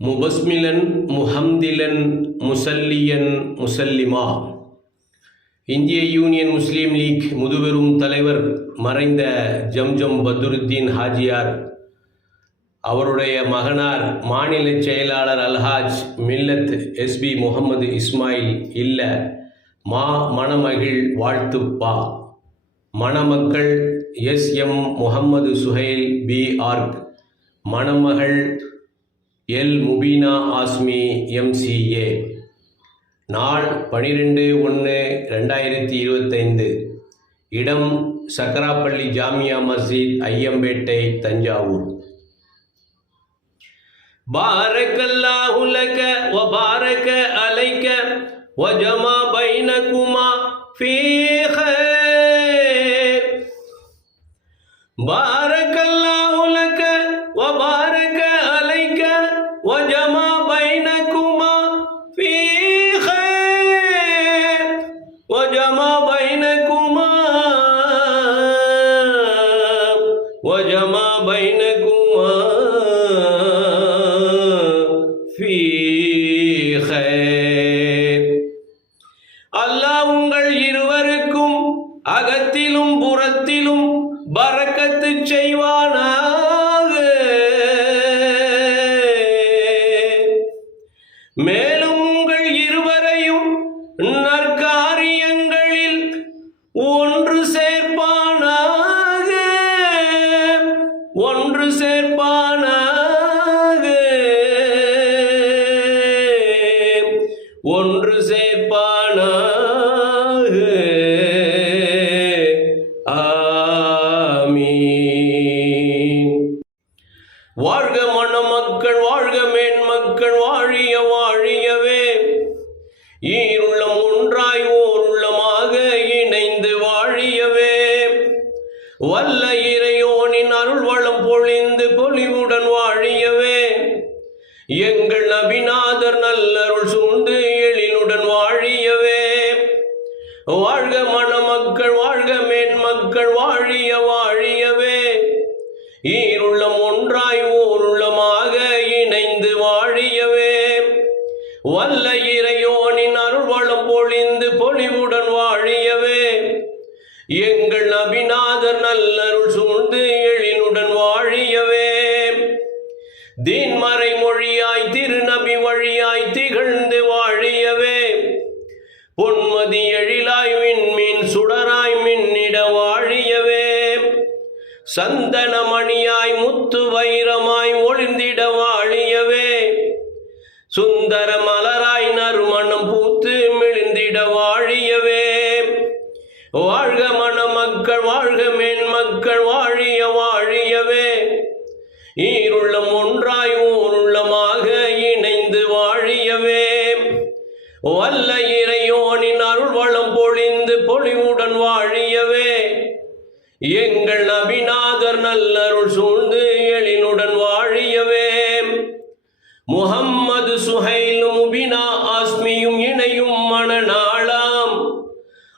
முபஸ்மிலன் முஹம்திலன் முசல்லியன் முசல்லிமா. இந்திய யூனியன் முஸ்லீம் லீக் முதுபெரும் தலைவர் மறைந்த ஜம்ஜம் பத்ருத்தீன் ஹாஜியார் அவருடைய மகனார் மாநில செயலாளர் அல்ஹாஜ் மில்லத் எஸ்பி முகமது இஸ்மாயில் இல்ல மணமகிழ் வாழ்த்துப்பா. மணமக்கள் SM Mohammed Suhail B arch, மணமகள் எல் முபீனா ஆஸ்மி எம்சிஏ. நாள் 12/1/2025. இடம் சக்கராப்பள்ளி ஜாமியா மஸ்ஜித், ஐயம்பேட்டை, தஞ்சாவூர். பாரக்கல்லாஹு லக வ பாரக அலைக வ ஜமா பைனகுமா ஃபீ கைர். பாரக்கல்லாஹு லக வ பாரக அலைக வ ஜமா பைனகுமா ஃபீ கைர் வ ஜமா பைனகுமா வ ஜமா பைனகுமா ஃபீ கைர். அல்லாஹ் உங்கள் இருவருக்கும் அகத்திலும் புறத்திலும் பரக்கத்து செய்வானாக. மேலும் உங்கள் இருவரையும் நற்காரியங்களில் ஒன்று சேர்ப்பானாக, ஒன்று சேர்ப்பானாக, ஒன்று சேர்ப்பானாக. ஆமீன். வாழ்க மணமக்கள், வாழ்க மேன்மக்கள், வாழிய வாழியவே. ஈருள்ளம் ஒன்றாய் ஓர் உள்ளமாக இணைந்து வாழியவே. வல்ல இறையோனின் அருள் வளம் பொழிந்து பொலிவுடன் வாழியவே. எங்கள் நபிநாதர் நல்லருள் சூழ்ந்து எழிலுடன் வாழியவே. வாழ்க மணமக்கள், வாழ்க மேன்மக்கள், வாழிய வாழியவே. ஈருள்ளம் ஒன்றாய் ஓர் உள்ளமாக இணைந்து வாழியவே. வல்ல இறையோனின் அருள் வளம் பொழிந்து பொலிவுடன் வாழியவே. எங்கள் நபிநாதர் நல்லருள் சூழ்ந்து எழிலுடன் வாழியவே. தீன்மறை மொழியாய் திருநபி வழியாய் திகழ்ந்து வாழியவே. பொன்மதி எழிலாய் விண்மீன் சுடராய் மின்னிட வாழியவே. சந்தனமணியாய் முத்து வைரமாய் ஒளிந்திட வாழியவே. சுந்தர மலராய் நறுமணம் பூத்து மிளிந்திட வாழியவே. வாழ்க மணமக்கள், வாழ்க மேன்மக்கள், வாழிய வாழியவே. ஈருள்ளம் ஒன்றாய் ஓர் உள்ளமாக இணைந்து வாழியவே. வல்ல இறையோனின் அருள் வளம் பொழிந்து பொலிவுடன் வாழியவே. எங்கள் நபிநாதர் நல்லருள் சூழ்ந்து எழிலுடன் வாழியவே. முகம்மது சுஹைலும் முபீனா ஆஸ்மியும் இணையும் மணநாளாம்.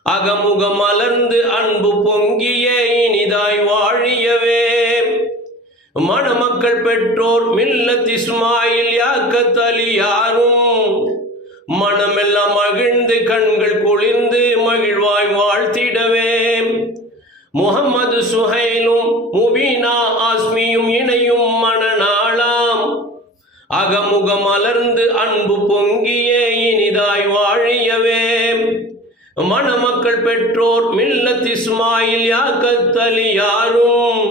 அகமுகம் மலர்ந்து அன்பு பொங்கிய இனிதாய் வாழியவே. மணமக்கள் பெற்றோர் மில்லத் இஸ்மாயில் யாக்கத் அலியாரும். மனமெல்லாம் மகிழ்ந்து கண்கள் குளிர்ந்து மகிழ்வாய் வாழ்த்திடவே. முகம்மது சுஹைலும் முபீனா ஆஸ்மியும் இணையும் மணநாளாம். அகமுகம் மலர்ந்து அன்பு பொங்கிய இனிதாய் வாழியவே. மணமக்கள் பெற்றோர் மில்லத் இஸ்மாயில் யாக்கத் அலியாரும்.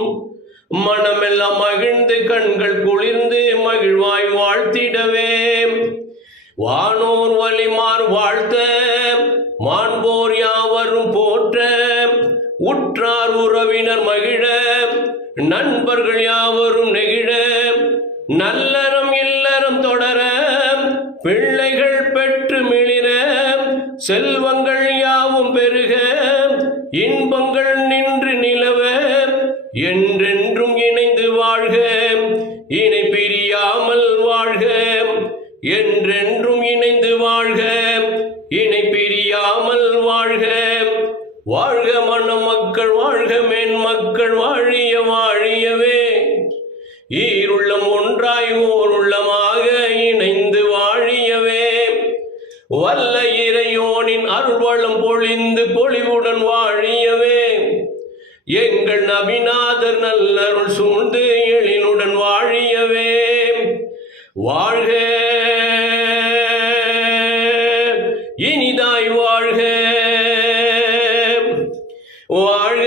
மனமெல்லாம் மகிழ்ந்து கண்கள் குளிர்ந்து மகிழ்வாய் வாழ்த்திடவே. வானோர் வலிமார் வாழ்த்த மாண்போர் யாவரும் போற்ற. உற்றார் உறவினர் மகிழ நண்பர்கள் யாவரும் நெகிழ. நல்லறம் இல்லறம் தொடர பிள்ளைகள் பெற்று மிளிர. செல்வங்கள் யாவும் பெருக இன்பங்கள் நின்று நிலவ. என்றென்றும் இணைந்து வாழ்க, இணை பிரியாமல் வாழ்க. என்றென்றும் இணைந்து வாழ்க, இணை பிரியாமல் வாழ்க. வாழ்க மணமக்கள், வாழ்க மேன்மக்கள், வாழிய வாழியவே. ஈருள்ளம் ஒன்றாய் ஓர் உள்ளமாக வல்ல இறையோனின் அருள்வளம் பொழிந்து பொலிவுடன் வாழியவே எங்கள் நபிநாதர் நல்லருள் சூழ்ந்து எழிலுடன் வாழியவே வாழ்க இனிதாய் வாழ்க வாழ்க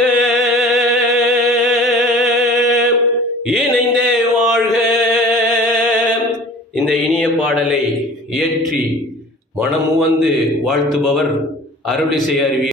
இணைந்தே வாழ்க. இந்த இனிய பாடலை இயற்றி மனமுவந்து வாழ்த்துபவர் அருளிசை அறிவியர்